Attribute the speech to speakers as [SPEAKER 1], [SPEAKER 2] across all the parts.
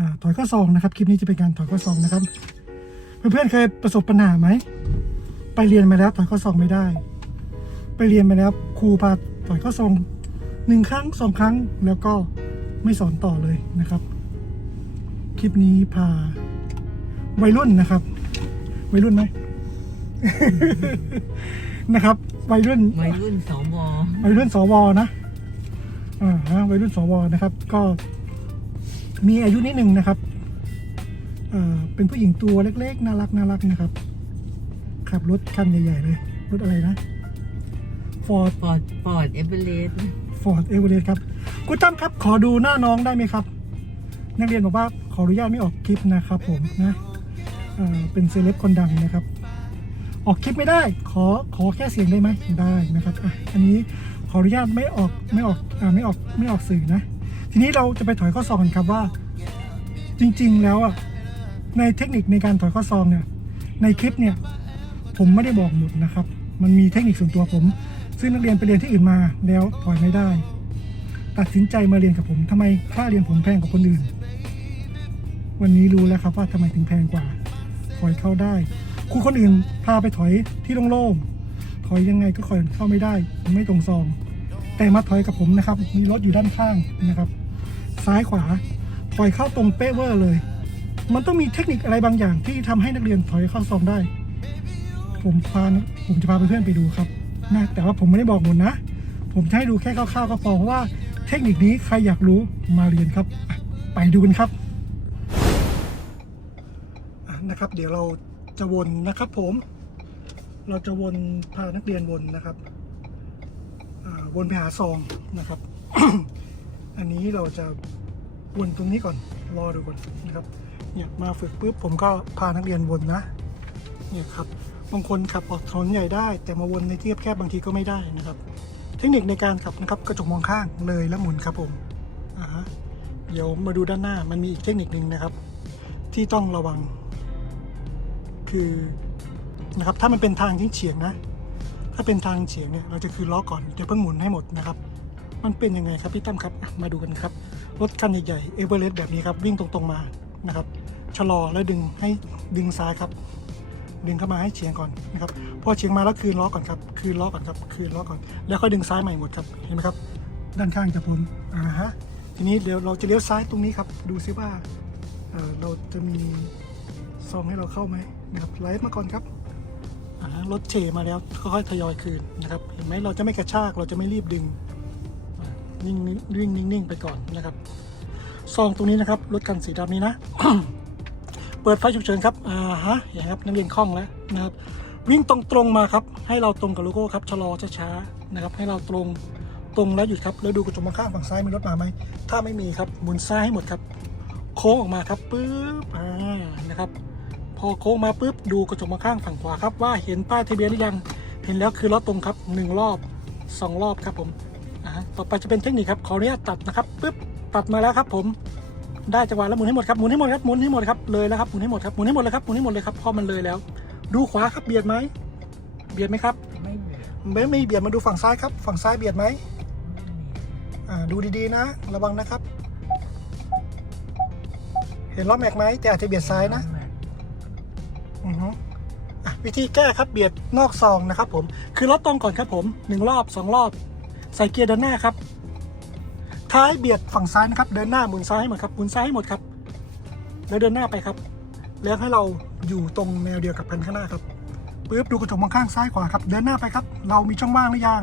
[SPEAKER 1] อ่าถอยข้อศอกนะครับคลิปนี้จะเป็นการถอยข้อศอกนะครับ เพื่อนๆเคยประสบปัญหาไหมไปเรียนมาแล้วถอยข้อศอกไม่ได้ ไปเรียนมาแล้วครูพาถอยข้อศอกหนึ่งครั้งสองครั้งแล้วก็ไม่สอนต่อเลยนะครับ คลิปนี้พาวัยรุ่นนะครับ วัยรุ่นไหม นะครับ วัยรุ่น
[SPEAKER 2] วัยรุ่นสว
[SPEAKER 1] วัยรุ่นสวนะอ่าฮะวัยรุ่นสวนะครับ ก็ มีอายุนิดหนึ่งนะครับเอ่อเป็นผู้หญิงตัวเล็กๆ น่ารักน่ารักนะครับ ขับรถคันใหญ่ๆเลย รถอะไรนะ Ford
[SPEAKER 2] ฟอร์ดฟอร์ดเอเวอเรสต์
[SPEAKER 1] Ford e v e r e s t ครับคุณตั้มครับ ขอดูหน้าน้องได้ไหมครับ นักเรียนบอกว่าขออนุญาตไม่ออกคลิปนะครับผมนะเอ่อเป็นเซเลบคนดังนะครับ ออกคลิปไม่ได้ ขอขอแค่เสียงได้ไหมได้นะครับอะอันนี้ขออนุญาตไม่ออกไม่ออกอ่าไม่ออกไม่ออกสื่อนะ ทีนี้เราจะไปถอยข้อสอบกันครับว่า จริงๆแล้วอะในเทคนิคในการถอยข้อซองเนี่ย ในคลิปเนี่ย ผมไม่ได้บอกหมดนะครับ มันมีเทคนิคส่วนตัวผม ซึ่งนักเรียนไปเรียนที่อื่นมาแล้วถอยไม่ได้ ตัดสินใจมาเรียนกับผมทำไมค่าเรียนผมแพงกว่าคนอื่น วันนี้รู้แล้วครับว่าทำไมถึงแพงกว่า ถอยเข้าได้ครูคนอื่นพาไปถอยที่โล่งๆถอยยังไงก็ถอยเข้าไม่ได้ ไม่ตรงซอง แต่มาถอยกับผมนะครับ มีรถอยู่ด้านข้างนะครับ ซ้ายขวา ถอยเข้าตรงเป๊ะเวอร์เลย มันต้องมีเทคนิคอะไรบางอย่างที่ทำให้นักเรียนถอยเข้าซองได้ ผมพาผมจะพาเพื่อนๆไปดูครับนะแต่ว่าผมไม่ได้บอกหมดนะ ผมจะให้ดูแค่คร่าวๆก็พอเพราะว่าเทคนิคนี้ใครอยากรู้มาเรียนครับ ไปดูกันครับนะครับ เดี๋ยวเราจะวนนะครับผม เราจะวนพานักเรียนวนนะครับวนไปหาซองนะครับ อันนี้เราจะวนตรงนี้ก่อนรอดูก่อนนะครับเนี่ยมาฝึกปุ๊บผมก็พานักเรียนวนนะเนี่ยครับบางคนขับออกถนนใหญ่ได้ แต่มาวนในที่แคบบางทีก็ไม่ได้นะครับ เทคนิคในการขับนะครับกระจกมองข้างเลยแล้วหมุนครับผมอ่าเดี๋ยวมาดูด้านหน้ามันมีอีกเทคนิคหนึ่งนะครับ ที่ต้องระวัง คือนะครับถ้ามันเป็นทางที่เฉียงนะ ถ้าเป็นทางเฉียงเนี่ยเราจะคืนล้อก่อนจะเพิ่งหมุนให้หมดนะครับ มันเป็นยังไงครับพี่ตั้มครับมาดูกันครับ รถคันใหญ่ๆเอเวอเรสต์แบบนี้ครับ วิ่งตรงๆมานะครับชะลอแล้วดึงให้ดึงซ้ายครับ ดึงเข้ามาให้เฉียงก่อนนะครับพอเฉียงมาแล้วคืนล้อก่อนครับ คืนล้อก่อนครับ คืนล้อก่อน แล้วค่อยดึงซ้ายใหม่หมดครับเห็นไหมครับ ด้านข้างจะพ้นอ่าฮะทีนี้เดี๋ยวเราจะเลี้ยวซ้ายตรงนี้ครับ ดูซิว่าเอ่อเราจะมีซองให้เราเข้าไหมนะครับไลฟ์มาก่อนครับอ่ารถเฉมาแล้วค่อยๆทยอยคืนนะครับเห็นไหมเราจะไม่กระชากเราจะไม่รีบดึง นิ่งวิ่งนิ่งๆไปก่อนนะครับซองตรงนี้นะครับรถกันสีดำนี้นะ เปิดไฟฉุกเฉินครับอ่าฮะเห็นไหมครับนักเรียนคล่องแล้วนะครับ วิ่งตรงตรงๆมาครับ ให้เราตรงกับโลโก้ครับชะลอช้าๆนะครับ ให้เราตรงตรงแล้วหยุดครับแล้วดูกระจกมองข้างฝั่งซ้ายมีรถมาไหมถ้าไม่มีครับหมุนซ้ายให้หมดครับโค้งออกมาครับปึ๊บอ่านะครับ พอโค้งมาปุ๊บดูกระจกมองข้างฝั่งขวาครับว่าเห็นป้ายทะเบียนหรือยังเห็นแล้วคือล้อตรงครับหนึ่งรอบสองรอบครับผม ต่อไปจะเป็นเทคนิคครับขออนุญาตตัดนะครับปึ๊บตัดมาแล้วครับ ผมได้จังหวะแล้วหมุนให้หมดครับหมุนให้หมดครับหมุนให้หมดครับเลยแล้วครับหมุนให้หมดครับหมุนให้หมดเลยครับหมุนให้หมดเลยครับเพราะมันเลยแล้ว ดูขวาครับเบียดไหมเบียดไหมครับ
[SPEAKER 2] ไม่เบียด
[SPEAKER 1] ไม่ไม่เบียดมาดูฝั่งซ้ายครับ ฝั่งซ้ายเบียดไหมอ่าดูดีๆนะ ระวังนะครับ เห็นล้อแม็กไหมแต่อาจจะเบียดซ้ายนะอือฮึอะวิธีแก้ครับเบียดนอกซองนะครับ ผม คือรถตรงก่อนครับผมหนึ่งรอบสองรอบ ใส่เกียร์เดินหน้าครับ ท้ายเบียดฝั่งซ้ายนะครับ เดินหน้าหมุนซ้ายให้หมดครับหมุนซ้ายให้หมดครับ แล้วเดินหน้าไปครับ แล้วให้เราอยู่ตรงแนวเดียวกับคันข้างหน้าครับปึ๊บดูกระจกมองข้างซ้ายขวาครับ เดินหน้าไปครับ เรามีช่องว่างหรือยัง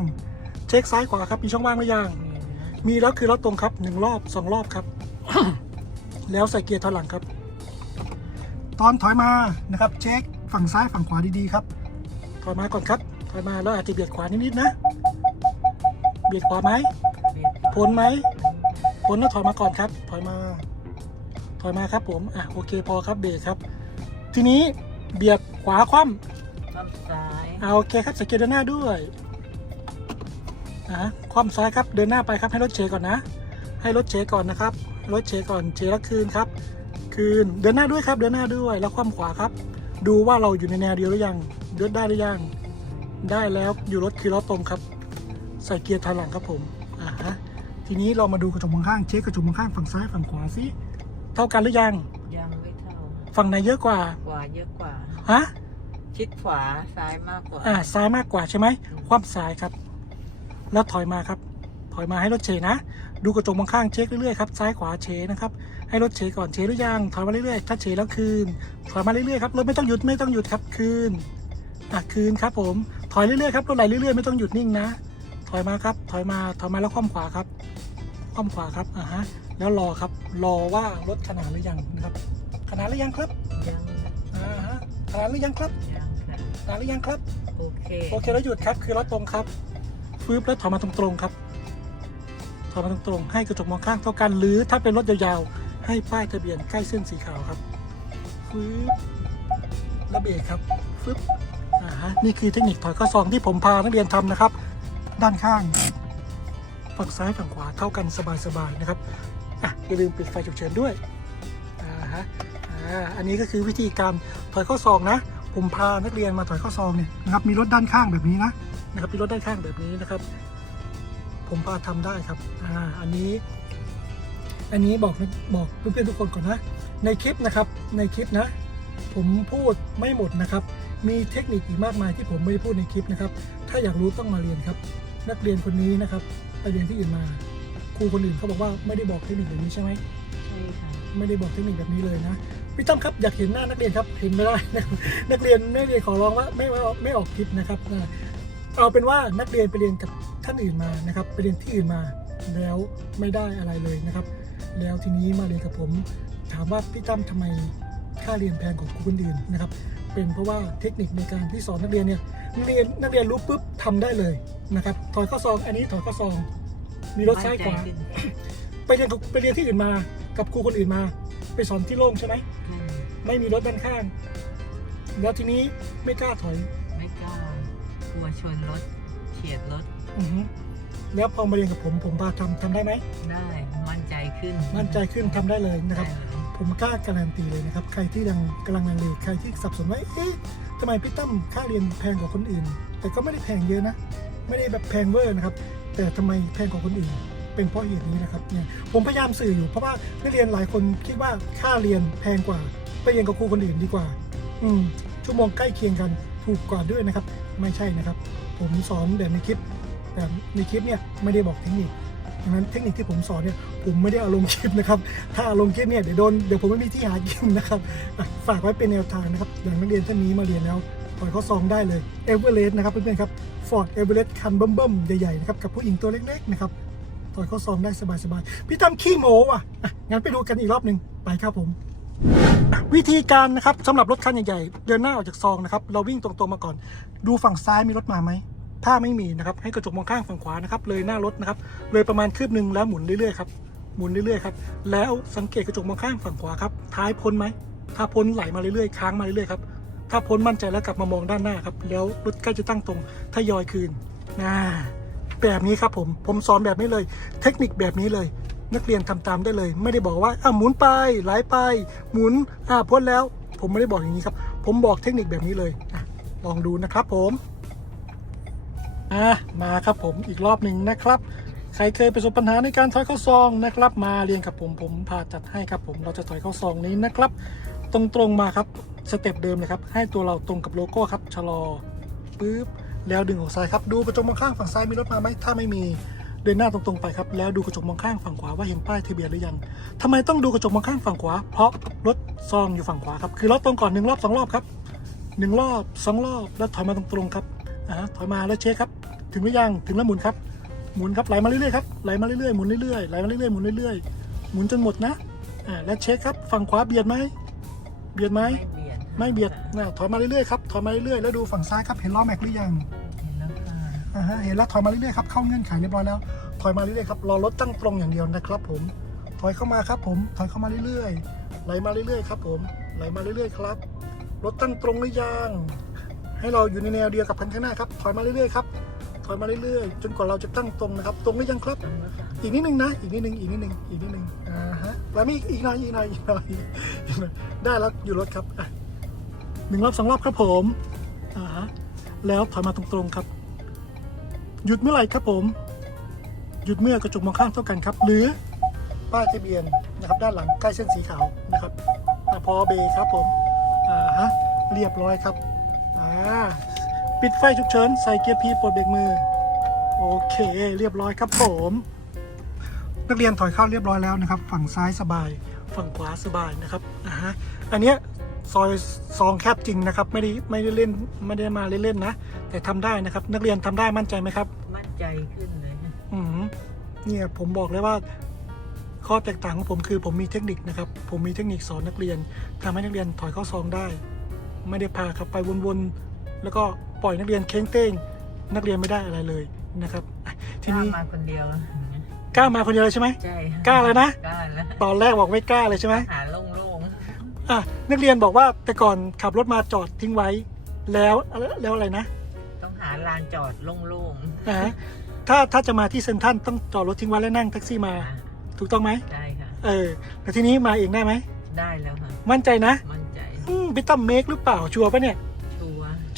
[SPEAKER 1] เช็คซ้ายขวาครับมีช่องว่างหรือยังมีแล้วคือรถตรงครับหนึ่งรอบสองรอบครับ แล้วใส่เกียร์ถอยหลังครับ ตอนถอยมานะครับ เช็คฝั่งซ้ายฝั่งขวาดีๆครับถอยมาก่อนครับถอยมาแล้วอาจจะเบียดขวานิดๆนะ เบียดขวาไหม
[SPEAKER 2] เบียด
[SPEAKER 1] พ้นไหมพ้นแล้วถอยมาก่อนครับ ถอยมา ถอยมาครับผม อะโอเคพอครับเบรกครับ ทีนี้เบียดขวาคว่ำ
[SPEAKER 2] ข้างซ้าย
[SPEAKER 1] เอาโอเคครับสังเกตเดินหน้าด้วยอะคว่ำซ้ายครับเดินหน้าไปครับให้รถเฉก่อนนะ ให้รถเฉก่อนนะครับ รถเฉก่อนเฉแล้วคืนครับ คืนเดินหน้าด้วยครับ เดินหน้าด้วยแล้วคว่ำขวาครับ ดูว่าเราอยู่ในแนวเดียวหรือยังเดินได้หรือยังได้แล้วอยู่รถคือรถตรงครับ ใส่เกียร์ถอยหลังครับผมอ่าฮะทีนี้เรามาดูกระจกมองข้างเช็คกระจกมองข้างฝั่งซ้ายฝั่งขวาสิเท่ากันหรือยัง
[SPEAKER 2] ยังไม่เท่า
[SPEAKER 1] ฝั่งไหนเยอะกว่า
[SPEAKER 2] กว่าเยอะกว่า
[SPEAKER 1] ฮะ
[SPEAKER 2] ชิดขวาซ้ายมากกว่า
[SPEAKER 1] อ่าซ้ายมากกว่าใช่ไหมคว่ำซ้ายครับ แล้วถอยมาครับ ถอยมาให้รถเฉนะ ดูกระจกมองข้างเช็คเรื่อยๆครับซ้ายขวาเฉนะครับให้รถเฉก่อนเฉหรือยังถอยมาเรื่อยๆถ้าเฉแล้วคืนถอยมาเรื่อยๆครับรถไม่ต้องหยุดไม่ต้องหยุดครับคืนอะคืนครับผมถอยเรื่อยๆครับรถไหลเรื่อยๆไม่ต้องหยุดนิ่งนะ ถอยมาครับ ถอยมาถอยมาแล้วคว่ำขวาครับคว่ำขวาครับอ่าฮะแล้วรอครับรอว่ารถขนาดหรือยังนะครับขนาดหรือยังครับ
[SPEAKER 2] ยัง
[SPEAKER 1] อ่าฮะขนาดหรือยังครับ
[SPEAKER 2] ยังค่ะ
[SPEAKER 1] ขนาดหรือยังครับ
[SPEAKER 2] โอเค
[SPEAKER 1] โอเคแล้วหยุดครับคือรถตรงครับฟืบแล้วถอยมาตรงๆครับถอยมาตรงๆให้กระจกมองข้างเท่ากันหรือถ้าเป็นรถยาวๆ ให้ป้ายทะเบียนใกล้เส้นสีขาวครับฟืบแล้วเบรกครับฟึบอ่าฮะนี่คือเทคนิคถอยข้อซองที่ผมพานักเรียนทำนะครับ ด้านข้าง ฝั่งซ้ายฝั่งขวาเท่ากันสบายๆนะครับอะอย่าลืมปิดไฟฉุกเฉินด้วยอ่าฮะอ่าอันนี้ก็คือวิธีการถอยข้อศอกนะผมพานักเรียนมาถอยข้อศอกเนี่ยนะครับมีรถด้านข้างแบบนี้นะนะครับมีรถด้านข้างแบบนี้นะครับ ผมพาทำได้ครับอ่าอันนี้อันนี้บอกบอกเพื่อนๆทุกคนก่อนนะ ในคลิปนะครับในคลิปนะ ผมพูดไม่หมดนะครับ มีเทคนิคอีกมากมายที่ผมไม่ได้พูดในคลิปนะครับ ถ้าอยากรู้ต้องมาเรียนครับ นักเรียนคนนี้นะครับไปเรียนที่อื่นมา ครูคนอื่นเขาบอกว่าไม่ได้บอกเทคนิคแบบนี้ใช่ไหม
[SPEAKER 2] ใช่ค่ะ
[SPEAKER 1] ไม่ได้บอกเทคนิคแบบนี้เลยนะพี่ตั้มครับอยากเห็นหน้านักเรียนครับเห็นไม่ได้นะครับนักเรียนนักเรียนขอร้องว่าไม่ไม่ออกไม่ออกคลิปนะครับนะเอาเป็นว่านักเรียนไปเรียนกับท่านอื่นมานะครับไปเรียนที่อื่นมาแล้วไม่ได้อะไรเลยนะครับ แล้วทีนี้มาเรียนกับผม ถามว่าพี่ตั้มทำไมค่าเรียนแพงกว่าครูคนอื่นนะครับ เป็นเพราะว่าเทคนิคในการที่สอนนักเรียนเนี่ยนัก เรียนนักเรียนรู้ปุ๊บทำได้เลยนะครับถอยข้อซองอันนี้ถอยข้อซอง มีรถซ้ายขวา
[SPEAKER 2] มั่นใจขึ้น
[SPEAKER 1] ไปเรียนกับไปเรียนที่อื่นมา กับครูคนอื่นมา ไปสอนที่โล่งใช่ไหม
[SPEAKER 2] อืม
[SPEAKER 1] ไม่มีรถด้านข้าง แล้วทีนี้ไม่กล้าถอย
[SPEAKER 2] ไม่กล้ากลัวชนรถเฉียดรถ
[SPEAKER 1] อือฮึแล้วพอมาเรียนกับผมผมพาทำทำได้ไหม
[SPEAKER 2] ได้มั่นใจขึ้น
[SPEAKER 1] มั่นใจขึ้นทำได้เลยนะครับ
[SPEAKER 2] ได้เลย
[SPEAKER 1] ผมกล้าการันตีเลยนะครับ ใครที่ยังกำลังลังเลใครที่สับสนว่าเอ๊ะ ทำไมพี่ตั้มค่าเรียนแพงกว่าคนอื่น แต่ก็ไม่ได้แพงเยอะนะ ไม่ได้แบบแพงเวอร์นะครับ แต่ทำไมแพงกว่าคนอื่น เป็นเพราะเหตุนี้นะครับเนี่ยผมพยายามสื่ออยู่เพราะว่านักเรียนหลายคนคิดว่าค่าเรียนแพงกว่าไปเรียนกับครูคนอื่นดีกว่า อืมชั่วโมงใกล้เคียงกันถูกกว่าด้วยนะครับ ไม่ใช่นะครับ ผมสอนแบบในคลิปแบบในคลิปเนี่ยไม่ได้บอกเทคนิค ดังนั้นเทคนิคที่ผมสอนเนี่ยผมไม่ได้เอาลงคลิปนะครับถ้าเอาลงคลิปเนี่ยเดี๋ยวโดนเดี๋ยวผมไม่มีที่หากินนะครับฝากไว้เป็นแนวทางนะครับอย่างนักเรียนท่านนี้มาเรียนแล้วปล่อยเขาซองได้เลยเอเวอเรสต์นะครับเพื่อนๆครับฟอร์ดเอเวอเรสต์คันเบิ่มๆใหญ่ๆนะครับกับผู้หญิงตัวเล็กๆนะครับปล่อยเขาซองได้สบายๆพี่ตั้มขี้โมว่ะอะงั้นไปดูกันอีกรอบหนึ่งไปครับผมวิธีการนะครับสำหรับรถคันใหญ่ๆเดินหน้าออกจากซองนะครับ เราวิ่งตรงๆมาก่อน ดูฝั่งซ้ายมีรถมาไหม ถ้าไม่มีนะครับให้กระจกมองข้างฝั่งขวานะครับเลยหน้ารถนะครับเลยประมาณคืบหนึ่งแล้วหมุนเรื่อยๆครับหมุนเรื่อยๆครับแล้วสังเกตกระจกมองข้างฝั่งขวาครับท้ายพ้นไหมถ้าพ้นไหลมาเรื่อยๆค้างมาเรื่อยๆครับถ้าพ้นมั่นใจแล้วกลับมามองด้านหน้าครับแล้วรถใกล้จะตั้งตรงทยอยคืนนะแบบนี้ครับผมผมสอนแบบนี้เลย เทคนิคแบบนี้เลย นักเรียนทำตามได้เลย ไม่ได้บอกว่าอะหมุนไปไหลไป หมุนอะพ้นแล้ว ผมไม่ได้บอกอย่างนี้ครับ ผมบอกเทคนิคแบบนี้เลยลองดูนะครับผม อะมาครับผมอีกรอบหนึ่งนะครับ ใครเคยประสบปัญหาในการถอยเข้าซองนะครับ มาเรียนกับผมผมพาจัดให้ครับผมเราจะถอยเข้าซองนี้นะครับ ตรงๆมาครับสเต็ปเดิมเลยครับให้ตัวเราตรงกับโลโก้ครับชะลอปึ๊บแล้วดึงออกซ้ายครับดูกระจกมองข้างฝั่งซ้ายมีรถมาไหมถ้าไม่มีเดินหน้าตรงๆไปครับแล้วดูกระจกมองข้างฝั่งขวาว่าเห็นป้ายทะเบียนหรือยังทำไมต้องดูกระจกมองข้างฝั่งขวา เพราะรถซองอยู่ฝั่งขวาครับคือรถตรงก่อนหนึ่งรอบสองรอบครับหนึ่งรอบสองรอบแล้วถอยมาตรงๆครับอ่าถอยมาแล้วเช็คครับ ถึงหรือยังถึงแล้วหมุนครับหมุนครับไหลมาเรื่อยๆครับไหลมาเรื่อยๆหมุนเรื่อยๆไหลมาเรื่อยๆหมุนเรื่อยๆหมุนจนหมดนะอ่าแล้วเช็คครับฝั่งขวาเบียดไหมเบียดไหม
[SPEAKER 2] ไม่เบียด
[SPEAKER 1] ไม่เบียดนะถอยมาเรื่อยๆครับถอยมาเรื่อยๆแล้วดูฝั่งซ้ายครับเห็นล้อแม็กหรือยัง
[SPEAKER 2] เห็นแล้วค่ะ
[SPEAKER 1] อ่าฮะเห็นแล้วถอยมาเรื่อยๆครับเข้าเงื่อนไขเรียบร้อยแล้วถอยมาเรื่อยๆครับรอรถตั้งตรงอย่างเดียวนะครับผมถอยเข้ามาครับผมถอยเข้ามาเรื่อยๆไหลมาเรื่อยๆครับผมไหลมาเรื่อยๆครับรถตั้งตรงหรือยังให้เราอยู่ในแนวเดียวกับคันข้างหน้าครับถอยมาเรื่อยๆครับถ อยมาเรื่อยๆ จนกว่าเราจะตั้งตรงนะครับ ตรงหรือยังครับ อีกนิดนึงนะ อีกนิดนึง อีกนิดนึง อีกนิดนึง อ่าฮะแล้วมีอีกหน่อย อีกหน่อย อีกหน่อยอีกน่อยได้แล้วอยู่รถครับอะหนึ่งรอบสองรอบครับผม อ่าฮะ แล้วถอยมาตรงๆครับ หยุดเมื่อไหร่ครับผม หยุดเมื่อกระจกมองข้างเท่ากันครับ หรือป้ายทะเบียนนะครับด้านหลังใกล้เส้นสีขาวนะครับอะพอเบครับผม อ่าฮะ เรียบร้อยครับ อ่า ปิดไฟฉุกเฉิน ใส่เกียร์พีปลดเบรกมือ โอเค เรียบร้อยครับผม นักเรียนถอยเข้าเรียบร้อยแล้วนะครับ ฝั่งซ้ายสบาย ฝั่งขวาสบายนะครับอ่าฮะอันเนี้ยซอยซองแคบจริงนะครับ ไม่ได้ไม่ได้เล่นไม่ได้มาเล่นๆนะ แต่ทำได้นะครับ นักเรียนทำได้มั่นใจไหมครับ
[SPEAKER 2] มั่นใจขึ้นเลย
[SPEAKER 1] อืมเนี่ยผมบอกเลยว่าข้อแตกต่างของผมคือผมมีเทคนิคนะครับ ผมมีเทคนิคสอนนักเรียนทำให้นักเรียนถอยเข้าซองได้ ไม่ได้พาขับไปวนๆแล้วก็ ปล่อยนักเรียนเค้งเต้ง นักเรียนไม่ได้อะไรเลยนะครับอะที
[SPEAKER 2] กล้า
[SPEAKER 1] นี้
[SPEAKER 2] มาคนเดียว
[SPEAKER 1] กล้ามาคนเดียวเลยใช่ไหม
[SPEAKER 2] ใช่
[SPEAKER 1] กล้าเลยนะ
[SPEAKER 2] กล้าแล้ว
[SPEAKER 1] ตอนแรกบอกไม่กล้าเลยใช่ไหม
[SPEAKER 2] หาโล่ง
[SPEAKER 1] อะนักเรียนบอกว่าแต่ก่อนขับรถมาจอดทิ้งไว้ แล้วแล้วอะไรนะ
[SPEAKER 2] ๆต้องหาลานจอดโล่ง
[SPEAKER 1] อ่าถ้าถ้าจะมาที่เซ็นทรัลต้องจอดรถทิ้งไว้แล้วนั่งแท็กซี่มา
[SPEAKER 2] ๆอะ
[SPEAKER 1] ถูกต้องไหม
[SPEAKER 2] ได้ค่ะ
[SPEAKER 1] เออแต่ทีนี้มาเองได้ไหม
[SPEAKER 2] ได้แล้วค่ะ
[SPEAKER 1] มั่นใจนะ
[SPEAKER 2] มั่นใจ
[SPEAKER 1] อืมพี่ตั้มเมคหรือเปล่าชัวร์ปะเนี่ย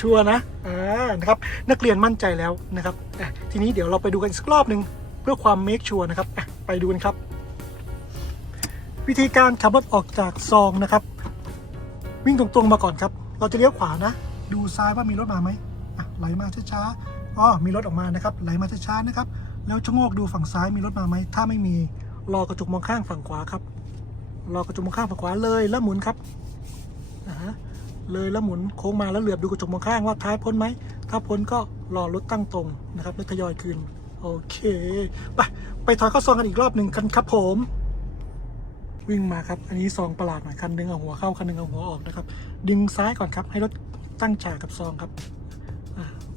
[SPEAKER 2] ชัวร์
[SPEAKER 1] ชัวร์นะอ่านะครับนักเรียนมั่นใจแล้วนะครับอะทีนี้เดี๋ยวเราไปดูกันสักรอบหนึ่งเพื่อความเมคชัวร์นะครับอะไปดูกันครับ วิธีการขับรถออกจากซองนะครับ วิ่งตรงๆมาก่อนครับ เราจะเลี้ยวขวานะ ดูซ้ายว่ามีรถมาไหมอะไหลมาช้าๆอ๋อมีรถออกมานะครับ ไหลมาช้าๆนะครับ แล้วชะโงกดูฝั่งซ้ายมีรถมาไหมถ้าไม่มีรอกระจกมองข้างฝั่งขวาครับรอกระจกมองข้างฝั่งขวาเลยแล้วหมุนครับ เลยแล้วหมุนโค้งมาแล้วเหลือบดูกระจกมองข้างว่าท้ายพ้นไหม ถ้าพ้นก็รอรถตั้งตรงนะครับแล้วทยอยคืน โอเค ไปไปถอยเข้าซองกันอีกรอบหนึ่งกันครับผม วิ่งมาครับ อันนี้ซองประหลาดหน่อยคันหนึงเอาหัวเข้าคันหนึงเอาหัวออกนะครับ ดึงซ้ายก่อนครับ ให้รถตั้งฉากกับซองครับ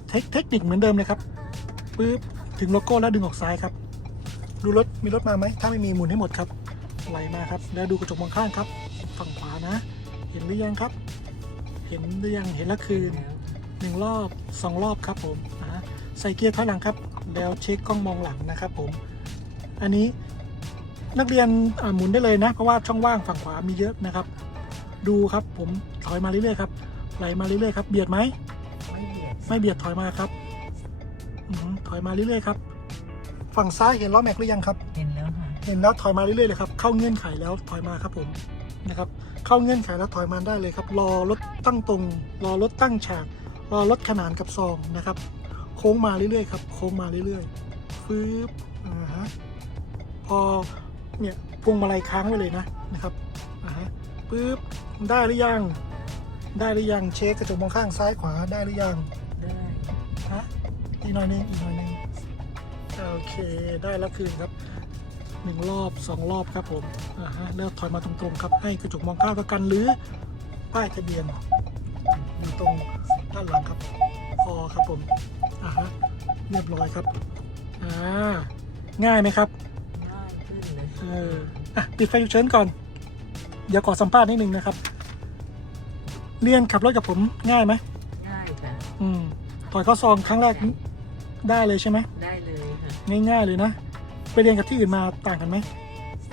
[SPEAKER 1] เทคเทคนิคเหมือนเดิมเลยครับปึ๊บถึงโลโก้แล้วดึงออกซ้ายครับดูรถมีรถมาไหม ถ้าไม่มีหมุนให้หมดครับไหลมาครับ แล้วดูกระจกมองข้างครับ ฝั่งขวานะ เห็นหรือยังครับ ห็นหรือยังเห็นแล้วคืน
[SPEAKER 2] แล้ว
[SPEAKER 1] หนึ่งรอบสองรอบครับผมอ่าใส่เกียร์ถอยหลังครับ แล้วเช็คกล้องมองหลังนะครับผม อันนี้นักเรียนอ่าหมุนได้เลยนะ เพราะว่าช่องว่างฝั่งขวามีเยอะนะครับ ดูครับผมถอยมาเรื่อยๆครับไหลมาเรื่อยๆครับ เบียดไหม
[SPEAKER 2] ไม่เบียด
[SPEAKER 1] ไม่เบียดถอยมาครับอือหือถอยมาเรื่อยๆครับ ฝั่งซ้ายเห็นล้อแม็กหรือยังครับ
[SPEAKER 2] เห็นแล้วค่ะ
[SPEAKER 1] เห็นแล้วถอยมาเรื่อยๆเลยครับ เข้าเงื่อนไขแล้วถอยมาครับผม นะครับ เข้าเงื่อนไขแล้วถอยมาได้เลยครับ รอรถตั้งตรง รอรถตั้งฉาก รอรถขนานกับซองนะครับ โค้งมาเรื่อยๆครับ โค้งมาเรื่อยๆฟืบอ่าฮะ พอเนี่ยพวงมาลัยค้างไว้เลยนะนะครับอ่าฮะปึ๊บได้หรือยัง ได้หรือยัง เช็คกระจกมองข้างซ้ายขวาได้หรือยัง
[SPEAKER 2] ได้
[SPEAKER 1] ฮะอีกหน่อยหนึงอีกหน่อยหนึงโอเค ได้แล้วคืนครับ หนึ่งรอบสองรอบครับผมอ่าฮะแล้วถอยมาตรงๆครับให้กระจกมองข้างประกันหรือป้ายทะเบียนอยู่ตรงด้านหลังครับพอครับผมอ่าฮะเรียบร้อยครับอ่าง่ายไหมครับ
[SPEAKER 2] ง่ายขึ้นเลย
[SPEAKER 1] เอออะปิดไฟฉุกเฉินก่อน เดี๋ยวขอสัมภาษณ์นิดนึงนะครับ เรียนขับรถกับผมง่ายไหม
[SPEAKER 2] ง่ายค่ะ
[SPEAKER 1] อืมถอยเข้าซองครั้งแรกได้เลยใช่ไหม
[SPEAKER 2] ได้เลยค่ะ
[SPEAKER 1] ง่ายๆเลยนะ ไปเรียนกับที่อื่นมาต่างกันไหม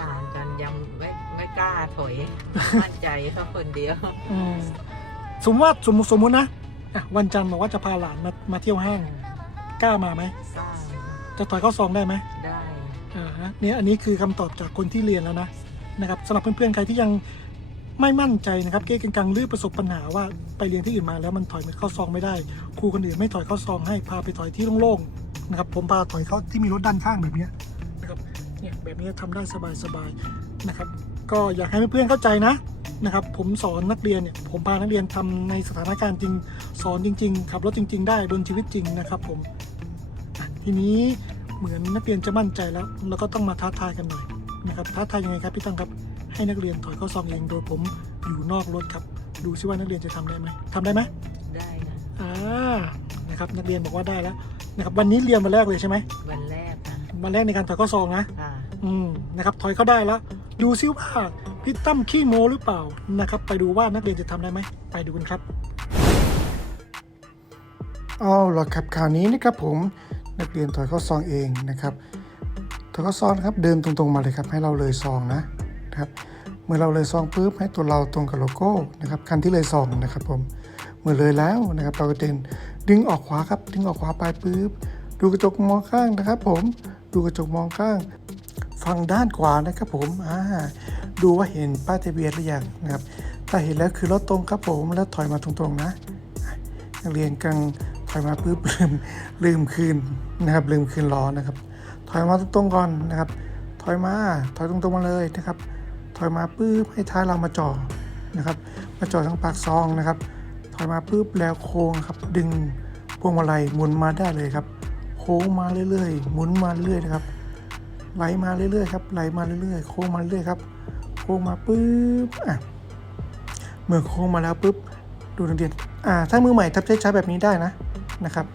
[SPEAKER 2] ต่างกันยังไม่ไม่กล้าถอยมั่นใจเขาคนเดียว
[SPEAKER 1] อืมสมมติว่าสมมติสมมตินะอะวันจันทร์บอกว่าจะพาหลานมามาเที่ยวห้างกล้ามาไหม
[SPEAKER 2] กล้า
[SPEAKER 1] จะถอยเข้าซองได้ไหม
[SPEAKER 2] ได้
[SPEAKER 1] อ่าฮะเนี่ยอันนี้คือคำตอบจากคนที่เรียนแล้วนะนะครับสำหรับเพื่อนๆใครที่ยังไม่มั่นใจนะครับเก้กังๆหรือประสบปัญหาว่าไปเรียนที่อื่นมาแล้วมันถอยเข้าซองไม่ได้ ครูคนอื่นไม่ถอยเข้าซองให้พาไปถอยที่โล่งๆนะครับผมพาถอยเข้าที่มีรถด้านข้างแบบเนี้ยนะครับ เนี่ยแบบนี้ทำได้สบายๆนะครับ ก็อยากให้เพื่อนๆเข้าใจนะนะครับ ผมสอนนักเรียนเนี่ยผมพานักเรียนทำในสถานการณ์จริง สอนจริง ๆ ขับรถจริง ๆ ได้บนชีวิตจริงนะครับผมอะทีนี้เหมือนนักเรียนจะมั่นใจแล้วเราก็ต้องมาท้าทายกันหน่อยนะครับท้าทายยังไงครับพี่ตั้งครับ ให้นักเรียนถอยเข้าซองเองโดยผมอยู่นอกรถครับ ดูซิว่านักเรียนจะทำได้ไหมทำได้ไหม
[SPEAKER 2] ได้ค่ะ
[SPEAKER 1] อ่านะครับนักเรียนบอกว่าได้แล้วนะครับวันนี้เรียนวันแรกเลยใช่ไหม
[SPEAKER 2] วันแรกค่ะ
[SPEAKER 1] วันแรกในการถอยเข้าซองนะ
[SPEAKER 2] ค่ะ
[SPEAKER 1] อืมนะครับถอยเข้าได้แล้วดูซิว่าพี่ตั้มขี้โมหรือเปล่านะครับ ไปดูว่านักเรียนจะทำได้ไหมไปดูกันครับเอาล่ะครับคราวนี้นะครับผมนักเรียนถอยเข้าซองเองนะครับถอยเข้าซองครับเดินตรงๆมาเลยครับให้เราเลยซองนะนะครับเมื่อเราเลยซองปุ๊บให้ตัวเราตรงกับโลโก้นะครับคันที่เลยซองนะครับผมเมื่อเลยแล้วนะครับเราก็เดินดึงออกขวาครับดึงออกขวาไปปุ๊บดูกระจกมองข้างนะครับ ผมดูกระจกมองข้าง ฝั่งด้านขวานะครับผมอ่าดูว่าเห็นป้ายทะเบียนหรือยังนะครับ ถ้าเห็นแล้วคือรถตรงครับผมแล้วถอยมาตรงๆนะอะนักเรียนกำลังถอยมาปุ๊บลืมลืมคืนนะครับ ลืมคืนล้อนะครับ ถอยมาตรงๆก่อนนะครับ ถอยมาถอยตรงๆมาเลยนะครับ ถอยมาปุ๊บให้ท้ายเรามาจ่อนะครับ มาจ่อทั้งปากซองนะครับ ถอยมาปุ๊บแล้วโค้งครับ ดึงพวงมาลัยหมุนมาได้เลยครับ โค้งมาเรื่อยๆ หมุนมาเรื่อยๆนะครับ ไหลมาเรื่อยๆครับไหลมาเรื่อยๆโค้งมาเรื่อยๆครับโค้งมาปุ๊บอะเมื่อโค้งมาแล้วปุ๊บดูนักเรียนอ่าถ้ามือใหม่ทับช้าแบบนี้ได้นะนะครับ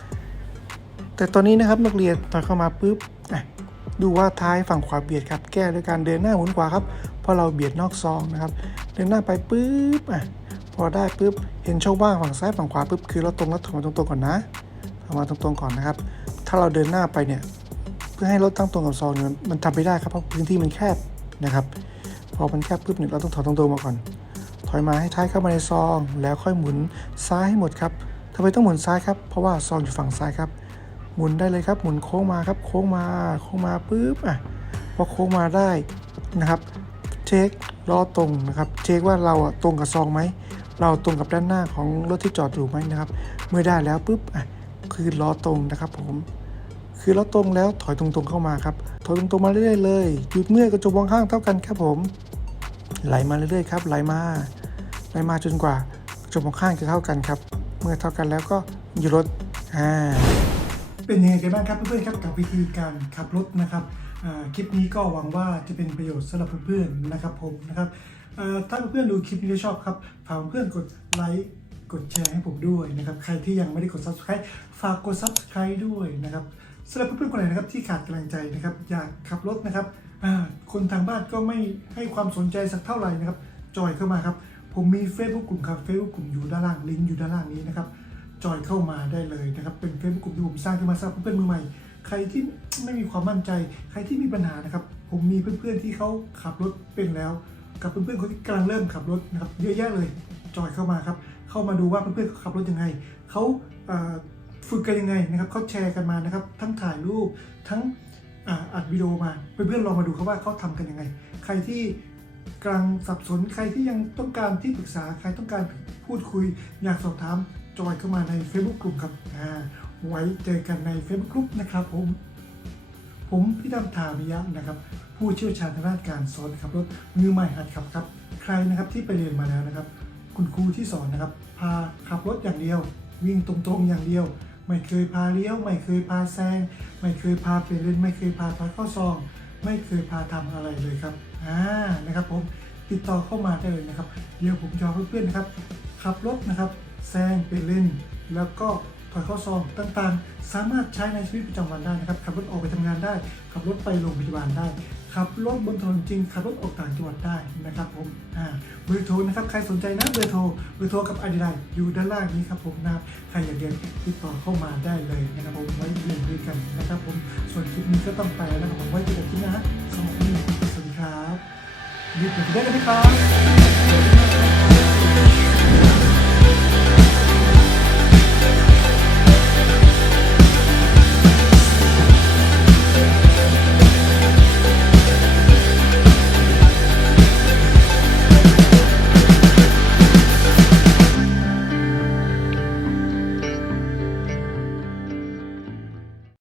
[SPEAKER 1] แต่ตอนนี้นะครับนักเรียนตอนเข้ามาปุ๊บอะดูว่าท้ายฝั่งขวาเบียดครับ แก้ด้วยการเดินหน้าหมุนขวาครับเพราะเราเบียดนอกซองนะครับ เดินหน้าไปปุ๊บอะพอได้ปุ๊บเห็นช่องว่างฝั่งซ้ายฝั่งขวาปุ๊บคือเราตรงแล้วถอยมาตรงๆก่อนนะถอยมาตรงๆก่อนนะครับ ถ้าเราเดินหน้าไปเนี่ย เพื่อให้รถตั้งตรงกับซองเนี่ยมันทำไม่ได้ครับเพราะพื้นที่มันแคบนะครับพอมันแคบปุ๊บเนี่ยเราต้องถอยตรงๆมาก่อน ถอยมาให้ท้ายเข้ามาในซอง แล้วค่อยหมุนซ้ายให้หมดครับทำไมต้องหมุนซ้ายครับเพราะว่าซองอยู่ฝั่งซ้ายครับ หมุนได้เลยครับหมุนโค้งมาครับโค้งมาโค้งมาปุ๊บอะพอโค้งมาได้นะครับ เช็คล้อตรงนะครับ เช็คว่าเราอะตรงกับซองไหมเราตรงกับด้านหน้าของรถที่จอดอยู่ไหมนะครับ เมื่อได้แล้วปุ๊บอะคือล้อตรงนะครับผม คือเราตรงแล้วถอยตรงๆเข้ามาครับถอยตรงๆมาเรื่อยๆเลยหยุดเมื่อยกระจกมองข้างเท่ากันครับผมไหลมาเรื่อยๆครับไหลมาไหลมาจนกว่ากระจกมองข้างจะเท่ากันครับ เมื่อเท่ากันแล้วก็หยุดรถอ่าเป็นยังไงกันบ้างครับเพื่อนๆครับกับวิธีการขับรถนะครับอ่าคลิปนี้ก็หวังว่าจะเป็นประโยชน์สำหรับเพื่อนๆนะครับผมนะครับอ่าถ้าเพื่อนๆดูคลิปนี้แล้วชอบครับฝากเพื่อนกดไลค์กดแชร์ให้ผมด้วยนะครับ ใครที่ยังไม่ได้กด subscribe ฝากกด subscribe ด้วยนะครับ สำหรับเพื่อนๆคนไหนนะครับที่ขาดกำลังใจนะครับอยากขับรถนะครับคนทางบ้านก็ไม่ให้ความสนใจสักเท่าไหร่นะครับจอยเข้ามาครับ ผมมี Facebook กลุ่มครับ Facebook กลุ่มอยู่ด้านล่างลิงก์อยู่ด้านล่างนี้นะครับจอยเข้ามาได้เลยนะครับเป็นเฟซบุ๊กกลุ่มที่ผมสร้างขึ้นมาสำหรับเพื่อนๆมือใหม่ใครที่ไม่มีความมั่นใจ ใครที่มีปัญหานะครับ ผมมีเพื่อนๆที่เขาขับรถเป็นแล้ว กับเพื่อนๆคนที่กำลังเริ่มขับรถนะครับเยอะแยะเลยจอยเข้ามาครับเข้ามาดูว่าเพื่อนๆเขาขับรถยังไงเขา ฝึกกันยังไงนะครับเขาแชร์กันมานะครับ ทั้งถ่ายรูปทั้งอัดวิดีโอมา เพื่อนๆลองมาดูครับว่าเขาทำกันยังไง ใครที่กำลังสับสนใครที่ยังต้องการที่ปรึกษาใครต้องการพูดคุย อยากสอบถามจอยเข้ามาใน Facebook กลุ่มครับอ่าไว้เจอกันใน Facebook กลุ่มนะครับผม ผมพี่ดำธามิยะนะครับ ผู้เชี่ยวชาญทางด้านการสอนขับรถมือใหม่หัดขับครับ ใครนะครับที่ไปเรียนมาแล้วนะครับ คุณครูที่สอนนะครับ พาขับรถอย่างเดียว วิ่งตรงๆอย่างเดียว ไม่เคยพาเลี้ยว ไม่เคยพาแซง ไม่เคยพาเปลี่ยนเลนไม่เคยพาพาเข้าซอง ไม่เคยพาทำอะไรเลยครับ อ่า นะครับผมติดต่อเข้ามาได้เลยนะครับ เดี๋ยวผมจะเพื่อนๆนะครับ ขับรถนะครับ แซงเป็นเลนแล้วก็ถอยเข้าซองต่างๆ สามารถใช้ในชีวิตประจำวันได้นะครับ ขับรถออกไปทำงานได้ ขับรถไปโรงพยาบาลได้ ขับรถบนถนนจริงขับรถออกต่างจังหวัดได้นะครับผมอ่าเบอร์โทรนะครับใครสนใจนะเบอร์โทรเบอร์โทรกับอดีไลอยู่ด้านล่างนี้ครับผมนะใครอยากเรียนติดต่อเข้ามาได้เลยนะครับผมไว้เรียนด้วยกันนะครับผมส่วนคลิปนี้ก็ต้องไปแล้วนะครับผมไว้เจอกันที่นะสวัสดีครับสวัสดีครับไปได้เลยนะครับ